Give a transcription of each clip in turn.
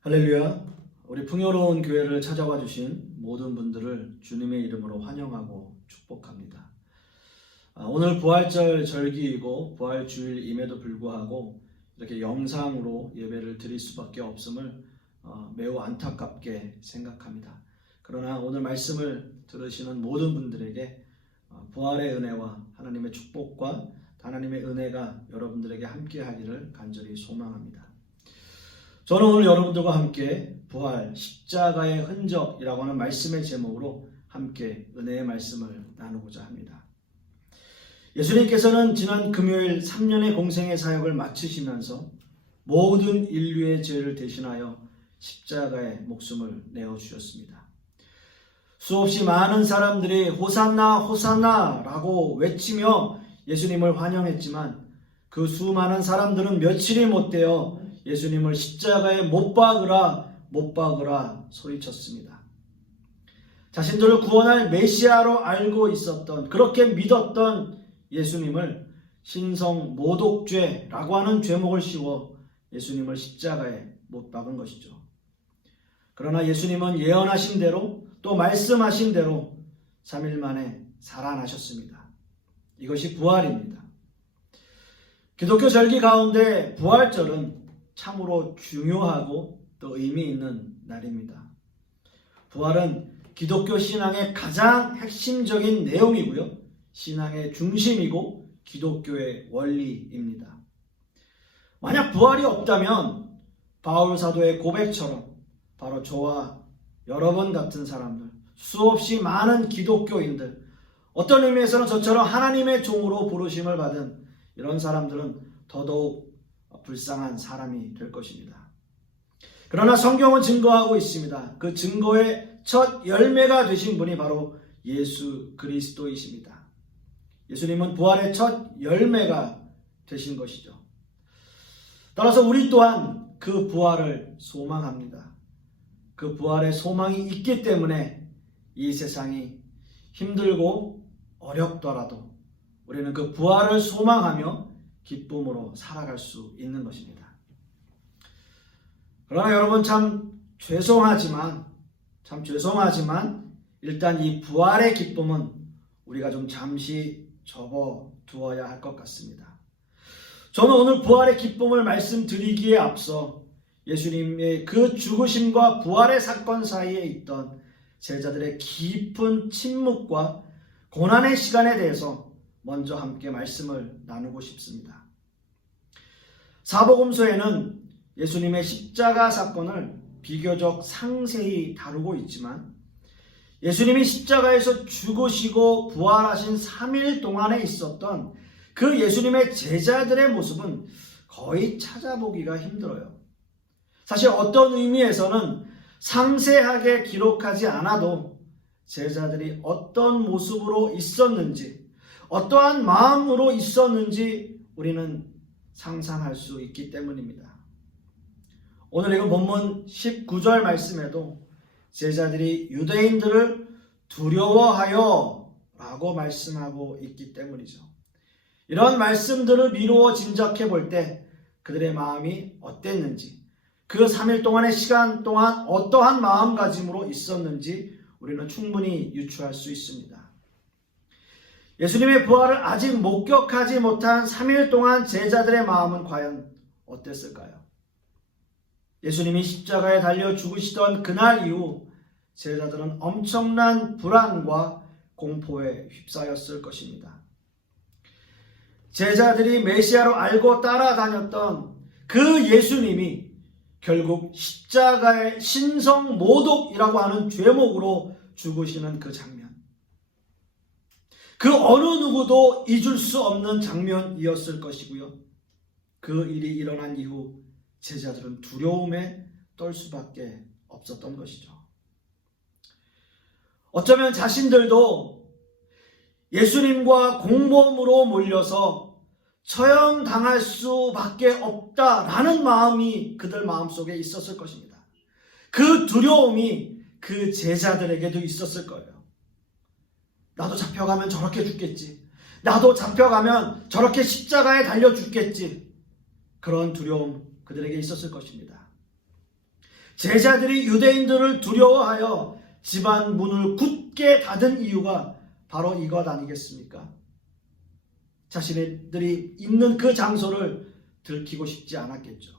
할렐루야. 우리 풍요로운 교회를 찾아와 주신 모든 분들을 주님의 이름으로 환영하고 축복합니다. 오늘 부활절 절기이고 부활주일임에도 불구하고 이렇게 영상으로 예배를 드릴 수밖에 없음을 매우 안타깝게 생각합니다. 그러나 오늘 말씀을 들으시는 모든 분들에게 부활의 은혜와 하나님의 축복과 하나님의 은혜가 여러분들에게 함께하기를 간절히 소망합니다. 저는 오늘 여러분들과 함께 부활, 십자가의 흔적이라고 하는 말씀의 제목으로 함께 은혜의 말씀을 나누고자 합니다. 예수님께서는 지난 금요일 3년의 공생의 사역을 마치시면서 모든 인류의 죄를 대신하여 십자가에 목숨을 내어주셨습니다. 수없이 많은 사람들이 호산나 호산나 라고 외치며 예수님을 환영했지만 그 수많은 사람들은 며칠이 못되어 예수님을 십자가에 못 박으라 소리쳤습니다. 자신들을 구원할 메시아로 알고 있었던, 그렇게 믿었던 예수님을 신성 모독죄라고 하는 죄목을 씌워 예수님을 십자가에 못 박은 것이죠. 그러나 예수님은 예언하신 대로 또 말씀하신 대로 3일 만에 살아나셨습니다. 이것이 부활입니다. 기독교 절기 가운데 부활절은 참으로 중요하고 또 의미 있는 날입니다. 부활은 기독교 신앙의 가장 핵심적인 내용이고요. 신앙의 중심이고 기독교의 원리입니다. 만약 부활이 없다면 바울 사도의 고백처럼 바로 저와 여러분 같은 사람들, 수없이 많은 기독교인들, 어떤 의미에서는 저처럼 하나님의 종으로 부르심을 받은 이런 사람들은 더더욱 불쌍한 사람이 될 것입니다. 그러나 성경은 증거하고 있습니다. 그 증거의 첫 열매가 되신 분이 바로 예수 그리스도이십니다. 예수님은 부활의 첫 열매가 되신 것이죠. 따라서 우리 또한 그 부활을 소망합니다. 그 부활의 소망이 있기 때문에 이 세상이 힘들고 어렵더라도 우리는 그 부활을 소망하며 기쁨으로 살아갈 수 있는 것입니다. 그러나 여러분 참 죄송하지만 일단 이 부활의 기쁨은 우리가 좀 잠시 접어두어야 할 것 같습니다. 저는 오늘 부활의 기쁨을 말씀드리기에 앞서 예수님의 그 죽으심과 부활의 사건 사이에 있던 제자들의 깊은 침묵과 고난의 시간에 대해서 먼저 함께 말씀을 나누고 싶습니다. 사복음서에는 예수님의 십자가 사건을 비교적 상세히 다루고 있지만 예수님이 십자가에서 죽으시고 부활하신 3일 동안에 있었던 그 예수님의 제자들의 모습은 거의 찾아보기가 힘들어요. 사실 어떤 의미에서는 상세하게 기록하지 않아도 제자들이 어떤 모습으로 있었는지, 어떠한 마음으로 있었는지 우리는 상상할 수 있기 때문입니다. 오늘 이거 본문 19절 말씀에도 제자들이 유대인들을 두려워하여 라고 말씀하고 있기 때문이죠. 이런 말씀들을 미루어 짐작해 볼 때 그들의 마음이 어땠는지, 그 3일 동안의 시간 동안 어떠한 마음가짐으로 있었는지 우리는 충분히 유추할 수 있습니다. 예수님의 부활을 아직 목격하지 못한 3일 동안 제자들의 마음은 과연 어땠을까요? 예수님이 십자가에 달려 죽으시던 그날 이후 제자들은 엄청난 불안과 공포에 휩싸였을 것입니다. 제자들이 메시아로 알고 따라다녔던 그 예수님이 결국 십자가의 신성 모독이라고 하는 죄목으로 죽으시는 그 장면. 그 어느 누구도 잊을 수 없는 장면이었을 것이고요. 그 일이 일어난 이후 제자들은 두려움에 떨 수밖에 없었던 것이죠. 어쩌면 자신들도 예수님과 공범으로 몰려서 처형당할 수밖에 없다라는 마음이 그들 마음속에 있었을 것입니다. 그 두려움이 그 제자들에게도 있었을 거예요. 나도 잡혀가면 저렇게 죽겠지. 나도 잡혀가면 저렇게 십자가에 달려 죽겠지. 그런 두려움 그들에게 있었을 것입니다. 제자들이 유대인들을 두려워하여 집안 문을 굳게 닫은 이유가 바로 이것 아니겠습니까? 자신들이 있는 그 장소를 들키고 싶지 않았겠죠.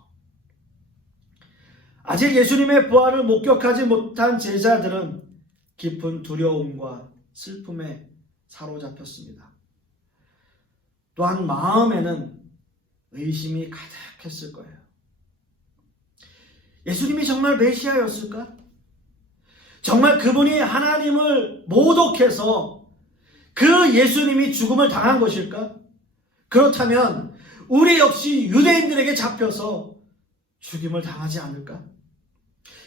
아직 예수님의 부활을 목격하지 못한 제자들은 깊은 두려움과 슬픔에 사로잡혔습니다. 또한 마음에는 의심이 가득했을 거예요. 예수님이 정말 메시아였을까? 정말 그분이 하나님을 모독해서 그 예수님이 죽음을 당한 것일까? 그렇다면 우리 역시 유대인들에게 잡혀서 죽임을 당하지 않을까?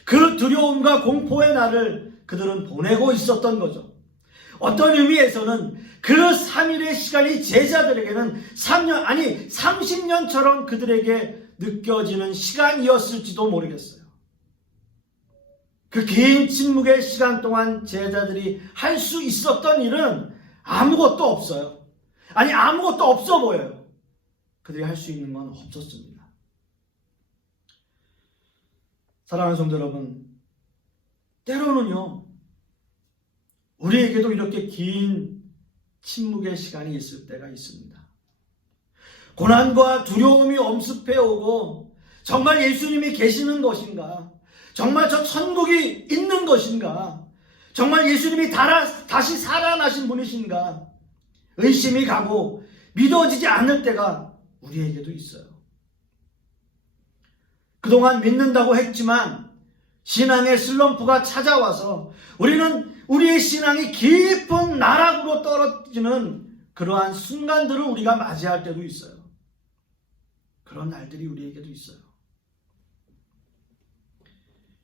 그 두려움과 공포의 날을 그들은 보내고 있었던 거죠. 어떤 의미에서는 그 3일의 시간이 제자들에게는 30년처럼 그들에게 느껴지는 시간이었을지도 모르겠어요. 그 긴 침묵의 시간 동안 제자들이 할 수 있었던 일은 아무것도 없어요. 아무것도 없어 보여요. 그들이 할 수 있는 건 없었습니다. 사랑하는 성도 여러분, 때로는요, 우리에게도 이렇게 긴 침묵의 시간이 있을 때가 있습니다. 고난과 두려움이 엄습해 오고 정말 예수님이 계시는 것인가? 정말 저 천국이 있는 것인가? 정말 예수님이 다시 살아나신 분이신가? 의심이 가고 믿어지지 않을 때가 우리에게도 있어요. 그동안 믿는다고 했지만 신앙의 슬럼프가 찾아와서 우리는 우리의 신앙이 깊은 나락으로 떨어지는 그러한 순간들을 우리가 맞이할 때도 있어요. 그런 날들이 우리에게도 있어요.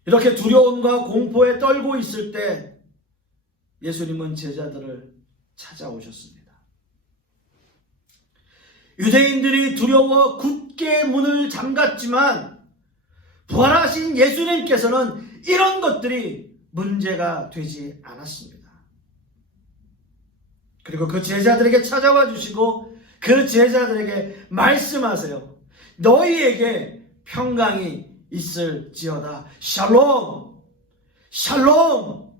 이렇게 두려움과 공포에 떨고 있을 때 예수님은 제자들을 찾아오셨습니다. 유대인들이 두려워 굳게 문을 잠갔지만 부활하신 예수님께서는 이런 것들이 문제가 되지 않았습니다. 그리고 그 제자들에게 찾아와 주시고 그 제자들에게 말씀하세요. 너희에게 평강이 있을지어다. 샬롬, 샬롬,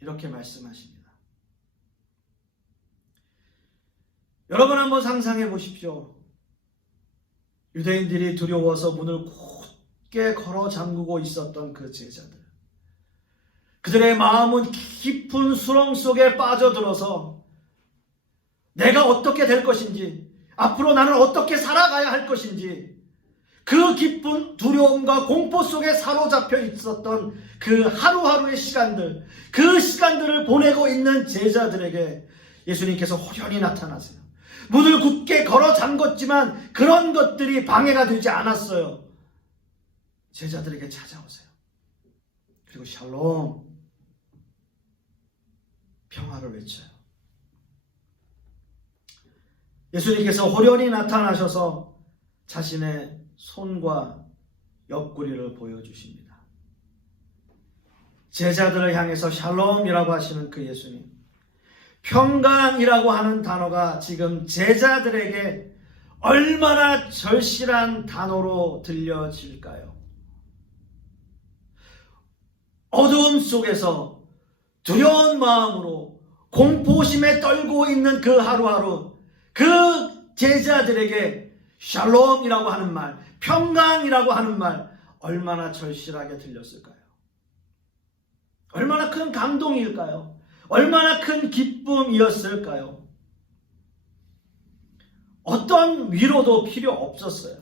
이렇게 말씀하십니다. 여러분 한번 상상해 보십시오. 유대인들이 두려워서 문을 굳게 걸어 잠그고 있었던 그 제자들. 그들의 마음은 깊은 수렁 속에 빠져들어서 내가 어떻게 될 것인지, 앞으로 나는 어떻게 살아가야 할 것인지, 그 깊은 두려움과 공포 속에 사로잡혀 있었던 그 하루하루의 시간들, 그 시간들을 보내고 있는 제자들에게 예수님께서 호련히 나타나세요. 문을 굳게 걸어 잠궜지만 그런 것들이 방해가 되지 않았어요. 제자들에게 찾아오세요. 그리고 샬롬, 평화를 외쳐요. 예수님께서 호련히 나타나셔서 자신의 손과 옆구리를 보여주십니다. 제자들을 향해서 샬롬이라고 하시는 그 예수님, 평강이라고 하는 단어가 지금 제자들에게 얼마나 절실한 단어로 들려질까요? 어두움 속에서 두려운 마음으로 공포심에 떨고 있는 그 하루하루, 그 제자들에게 샬롬이라고 하는 말, 평강이라고 하는 말, 얼마나 절실하게 들렸을까요? 얼마나 큰 감동일까요? 얼마나 큰 기쁨이었을까요? 어떤 위로도 필요 없었어요.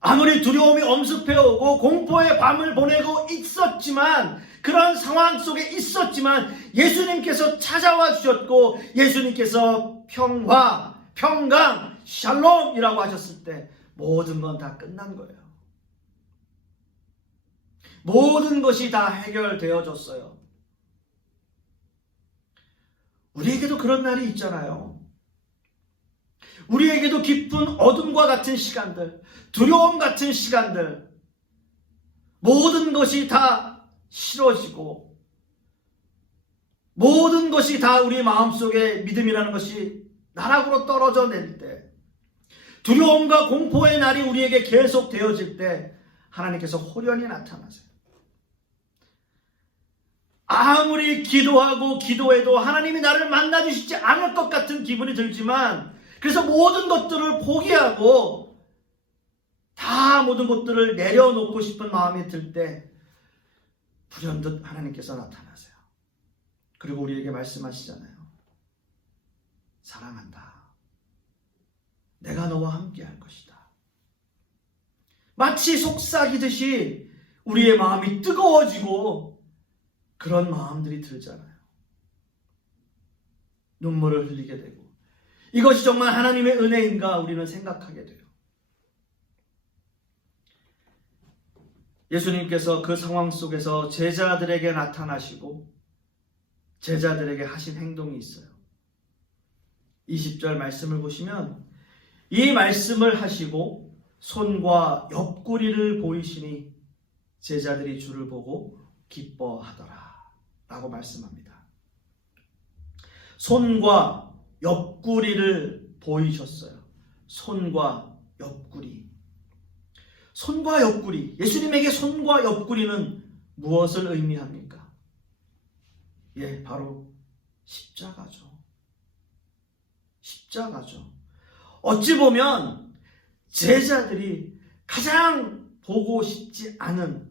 아무리 두려움이 엄습해오고 공포의 밤을 보내고 있었지만, 그런 상황 속에 있었지만 예수님께서 찾아와 주셨고 예수님께서 평화, 평강, 샬롬이라고 하셨을 때 모든 건 다 끝난 거예요. 모든 것이 다 해결되어졌어요. 우리에게도 그런 날이 있잖아요. 우리에게도 깊은 어둠과 같은 시간들, 두려움 같은 시간들, 모든 것이 다 싫어지고 모든 것이 다 우리 마음속에 믿음이라는 것이 나락으로 떨어져 낼 때, 두려움과 공포의 날이 우리에게 계속 되어질 때 하나님께서 홀연히 나타나세요. 아무리 기도하고 기도해도 하나님이 나를 만나주시지 않을 것 같은 기분이 들지만, 그래서 모든 것들을 포기하고 다 모든 것들을 내려놓고 싶은 마음이 들 때 불현듯 하나님께서 나타나세요. 그리고 우리에게 말씀하시잖아요. 사랑한다. 내가 너와 함께 할 것이다. 마치 속삭이듯이 우리의 마음이 뜨거워지고 그런 마음들이 들잖아요. 눈물을 흘리게 되고, 이것이 정말 하나님의 은혜인가 우리는 생각하게 돼요. 예수님께서 그 상황 속에서 제자들에게 나타나시고 제자들에게 하신 행동이 있어요. 20절 말씀을 보시면, 이 말씀을 하시고 손과 옆구리를 보이시니 제자들이 주를 보고 기뻐하더라 라고 말씀합니다. 손과 옆구리를 보이셨어요. 손과 옆구리. 손과 옆구리. 예수님에게 손과 옆구리는 무엇을 의미합니까? 예, 바로 십자가죠. 십자가죠. 어찌 보면 제자들이 가장 보고 싶지 않은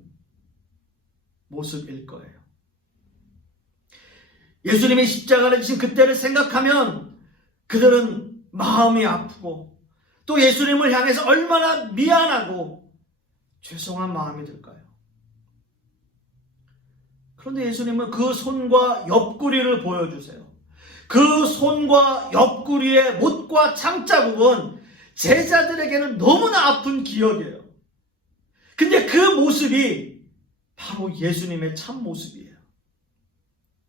모습일 거예요. 예수님이 십자가를 지신 그때를 생각하면 그들은 마음이 아프고 또 예수님을 향해서 얼마나 미안하고 죄송한 마음이 들까요? 그런데 예수님은 그 손과 옆구리를 보여주세요. 그 손과 옆구리의 못과 창자국은 제자들에게는 너무나 아픈 기억이에요. 근데 그 모습이 바로 예수님의 참 모습이에요.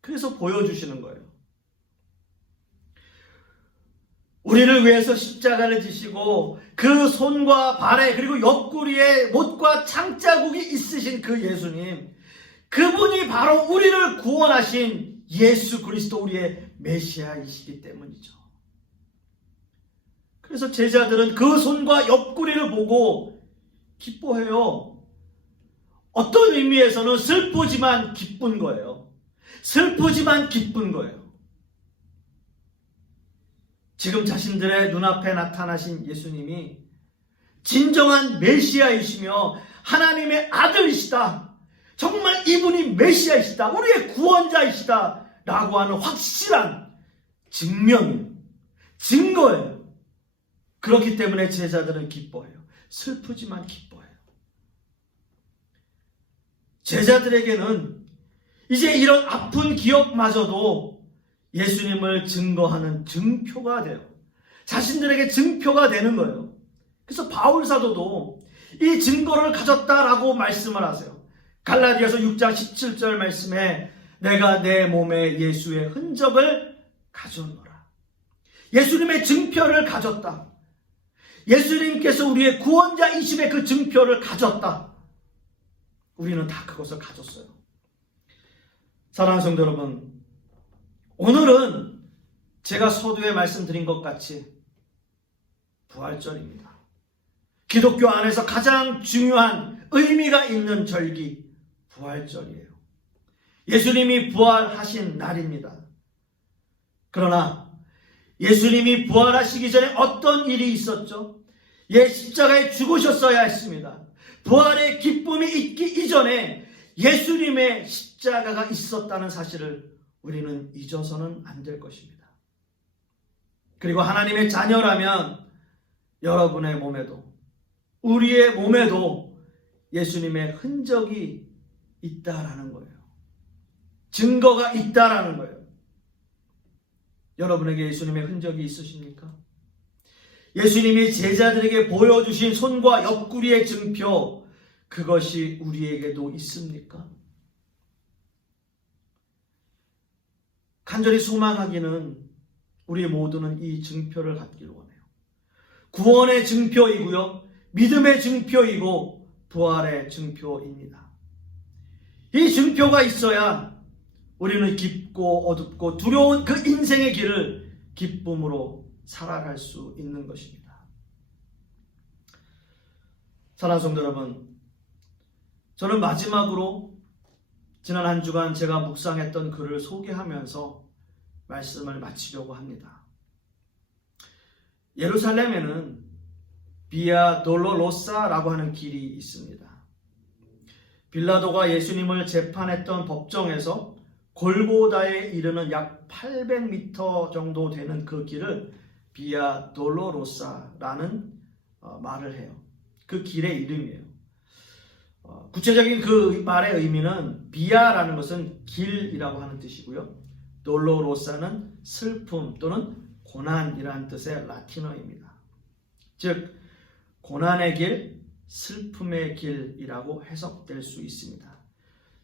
그래서 보여주시는 거예요. 우리를 위해서 십자가를 지시고 그 손과 발에 그리고 옆구리에 못과 창자국이 있으신 그 예수님, 그분이 바로 우리를 구원하신 예수 그리스도, 우리의 메시아이시기 때문이죠. 그래서 제자들은 그 손과 옆구리를 보고 기뻐해요. 어떤 의미에서는 슬프지만 기쁜 거예요. 슬프지만 기쁜 거예요. 지금 자신들의 눈앞에 나타나신 예수님이 진정한 메시아이시며 하나님의 아들이시다, 정말 이분이 메시아이시다, 우리의 구원자이시다 라고 하는 확실한 증명이에요. 증거예요. 그렇기 때문에 제자들은 기뻐해요. 슬프지만 기뻐해요. 제자들에게는 이제 이런 아픈 기억마저도 예수님을 증거하는 증표가 돼요. 자신들에게 증표가 되는 거예요. 그래서 바울 사도도 이 증거를 가졌다라고 말씀을 하세요. 갈라디아서 6장 17절 말씀에 내가 내 몸에 예수의 흔적을 가졌노라. 예수님의 증표를 가졌다. 예수님께서 우리의 구원자이심의 그 증표를 가졌다. 우리는 다 그것을 가졌어요. 사랑하는 성도 여러분, 오늘은 제가 서두에 말씀드린 것 같이 부활절입니다. 기독교 안에서 가장 중요한 의미가 있는 절기, 부활절이에요. 예수님이 부활하신 날입니다. 그러나 예수님이 부활하시기 전에 어떤 일이 있었죠? 십자가에 죽으셨어야 했습니다. 부활의 기쁨이 있기 이전에 예수님의 십자가가 있었다는 사실을 우리는 잊어서는 안 될 것입니다. 그리고 하나님의 자녀라면 여러분의 몸에도, 우리의 몸에도 예수님의 흔적이 있다라는 거예요. 증거가 있다라는 거예요. 여러분에게 예수님의 흔적이 있으십니까? 예수님이 제자들에게 보여주신 손과 옆구리의 증표, 그것이 우리에게도 있습니까? 간절히 소망하기는 우리 모두는 이 증표를 갖기를 원해요. 구원의 증표이고요, 믿음의 증표이고 부활의 증표입니다. 이 증표가 있어야 우리는 깊고 어둡고 두려운 그 인생의 길을 기쁨으로 살아갈 수 있는 것입니다. 사랑하는 성도 여러분, 저는 마지막으로 지난 한 주간 제가 묵상했던 글을 소개하면서 말씀을 마치려고 합니다. 예루살렘에는 비아 돌로로사라고 하는 길이 있습니다. 빌라도가 예수님을 재판했던 법정에서 골고다에 이르는 약 800m 정도 되는 그 길을 비아 돌로로사라는 말을 해요. 그 길의 이름이에요. 구체적인 그 말의 의미는 비아라는 것은 길이라고 하는 뜻이고요. 돌로로사는 슬픔 또는 고난이라는 뜻의 라틴어입니다. 즉 고난의 길, 슬픔의 길이라고 해석될 수 있습니다.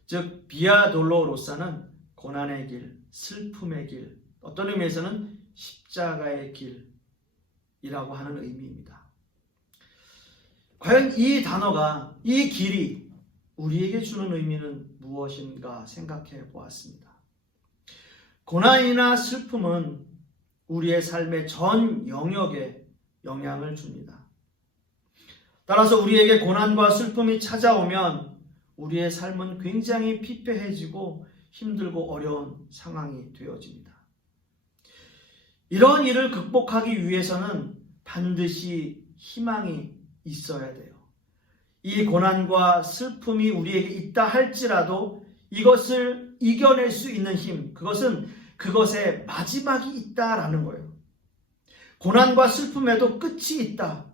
즉 비아 돌로로사는 고난의 길, 슬픔의 길, 어떤 의미에서는 십자가의 길이라고 하는 의미입니다. 과연 이 단어가, 이 길이 우리에게 주는 의미는 무엇인가 생각해 보았습니다. 고난이나 슬픔은 우리의 삶의 전 영역에 영향을 줍니다. 따라서 우리에게 고난과 슬픔이 찾아오면 우리의 삶은 굉장히 피폐해지고 힘들고 어려운 상황이 되어집니다. 이런 일을 극복하기 위해서는 반드시 희망이 있어야 돼요. 이 고난과 슬픔이 우리에게 있다 할지라도 이것을 이겨낼 수 있는 힘, 그것은 그것의 마지막이 있다라는 거예요. 고난과 슬픔에도 끝이 있다.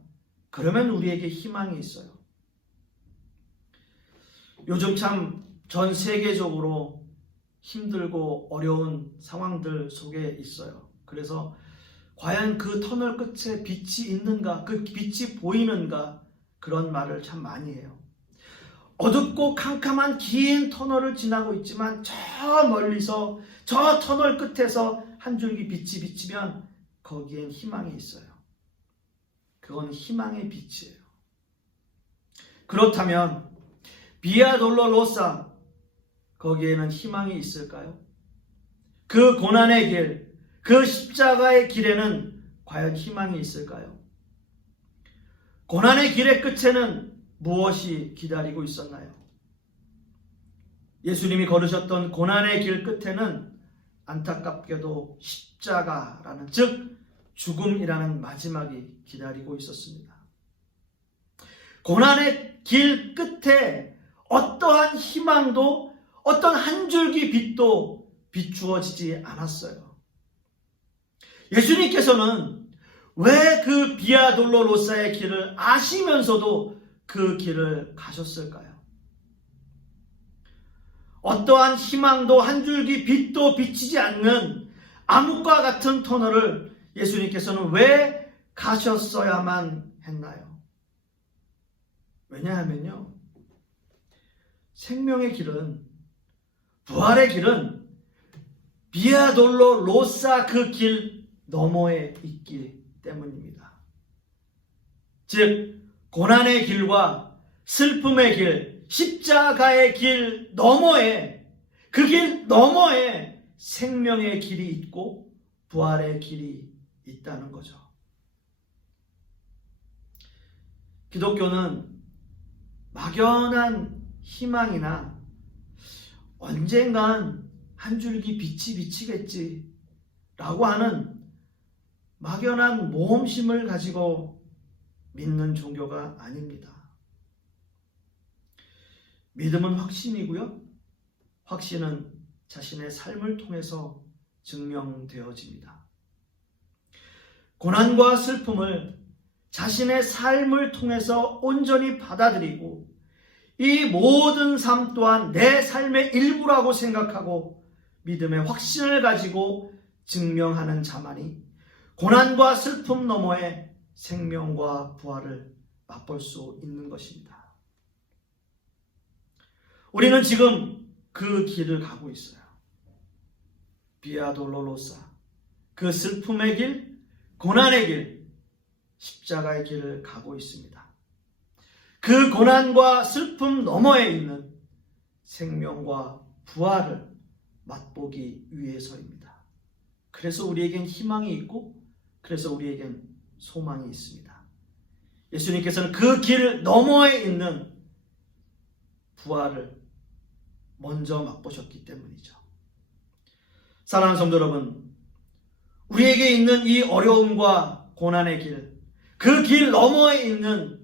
그러면 우리에게 희망이 있어요. 요즘 참 전 세계적으로 힘들고 어려운 상황들 속에 있어요. 그래서 과연 그 터널 끝에 빛이 있는가, 그 빛이 보이는가, 그런 말을 참 많이 해요. 어둡고 캄캄한 긴 터널을 지나고 있지만 저 멀리서 저 터널 끝에서 한 줄기 빛이 비치면 거기엔 희망이 있어요. 그건 희망의 빛이에요. 그렇다면 비아 돌로로사, 거기에는 희망이 있을까요? 그 고난의 길, 그 십자가의 길에는 과연 희망이 있을까요? 고난의 길의 끝에는 무엇이 기다리고 있었나요? 예수님이 걸으셨던 고난의 길 끝에는 안타깝게도 십자가라는, 즉 죽음이라는 마지막이 기다리고 있었습니다. 고난의 길 끝에 어떠한 희망도, 어떤 한 줄기 빛도 비추어지지 않았어요. 예수님께서는 왜 그 비아 돌로로사의 길을 아시면서도 그 길을 가셨을까요? 어떠한 희망도 한 줄기 빛도 비치지 않는 암흑과 같은 터널을 예수님께서는 왜 가셨어야만 했나요? 왜냐하면요, 생명의 길은, 부활의 길은 비아 돌로로사 그 길 너머에 있기 때문입니다. 즉 고난의 길과 슬픔의 길, 십자가의 길 너머에, 그 길 너머에 생명의 길이 있고 부활의 길이 있다는 거죠. 기독교는 막연한 희망이나 언젠간 한 줄기 빛이 비치겠지 라고 하는 막연한 모험심을 가지고 믿는 종교가 아닙니다. 믿음은 확신이고요. 확신은 자신의 삶을 통해서 증명되어집니다. 고난과 슬픔을 자신의 삶을 통해서 온전히 받아들이고 이 모든 삶 또한 내 삶의 일부라고 생각하고 믿음의 확신을 가지고 증명하는 자만이 고난과 슬픔 너머에 생명과 부활을 맛볼 수 있는 것입니다. 우리는 지금 그 길을 가고 있어요. 비아 돌로로사, 그 슬픔의 길, 고난의 길, 십자가의 길을 가고 있습니다. 그 고난과 슬픔 너머에 있는 생명과 부활을 맛보기 위해서입니다. 그래서 우리에겐 희망이 있고, 그래서 우리에겐 소망이 있습니다. 예수님께서는 그 길 너머에 있는 부활을 먼저 맛보셨기 때문이죠. 사랑하는 성도 여러분, 우리에게 있는 이 어려움과 고난의 길, 그 길 너머에 있는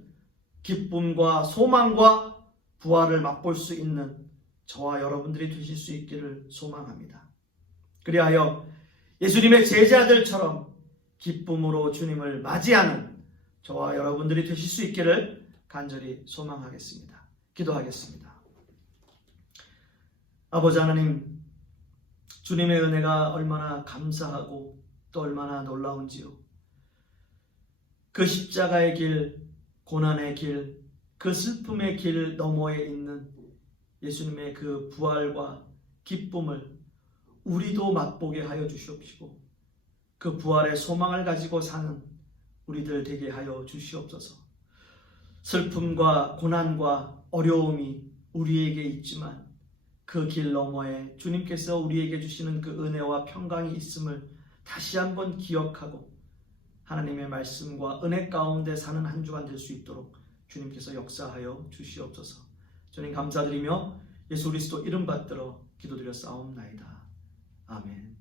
기쁨과 소망과 부활을 맛볼 수 있는 저와 여러분들이 되실 수 있기를 소망합니다. 그리하여 예수님의 제자들처럼 기쁨으로 주님을 맞이하는 저와 여러분들이 되실 수 있기를 간절히 소망하겠습니다. 기도하겠습니다. 아버지 하나님, 주님의 은혜가 얼마나 감사하고 또 얼마나 놀라운지요. 그 십자가의 길, 고난의 길, 그 슬픔의 길 너머에 있는 예수님의 그 부활과 기쁨을 우리도 맛보게 하여 주시옵시고, 그 부활의 소망을 가지고 사는 우리들 되게 하여 주시옵소서. 슬픔과 고난과 어려움이 우리에게 있지만 그 길 너머에 주님께서 우리에게 주시는 그 은혜와 평강이 있음을 다시 한번 기억하고 하나님의 말씀과 은혜 가운데 사는 한 주간 될 수 있도록 주님께서 역사하여 주시옵소서. 주님 감사드리며 예수 그리스도 이름 받들어 기도드려 싸움나이다. 아멘.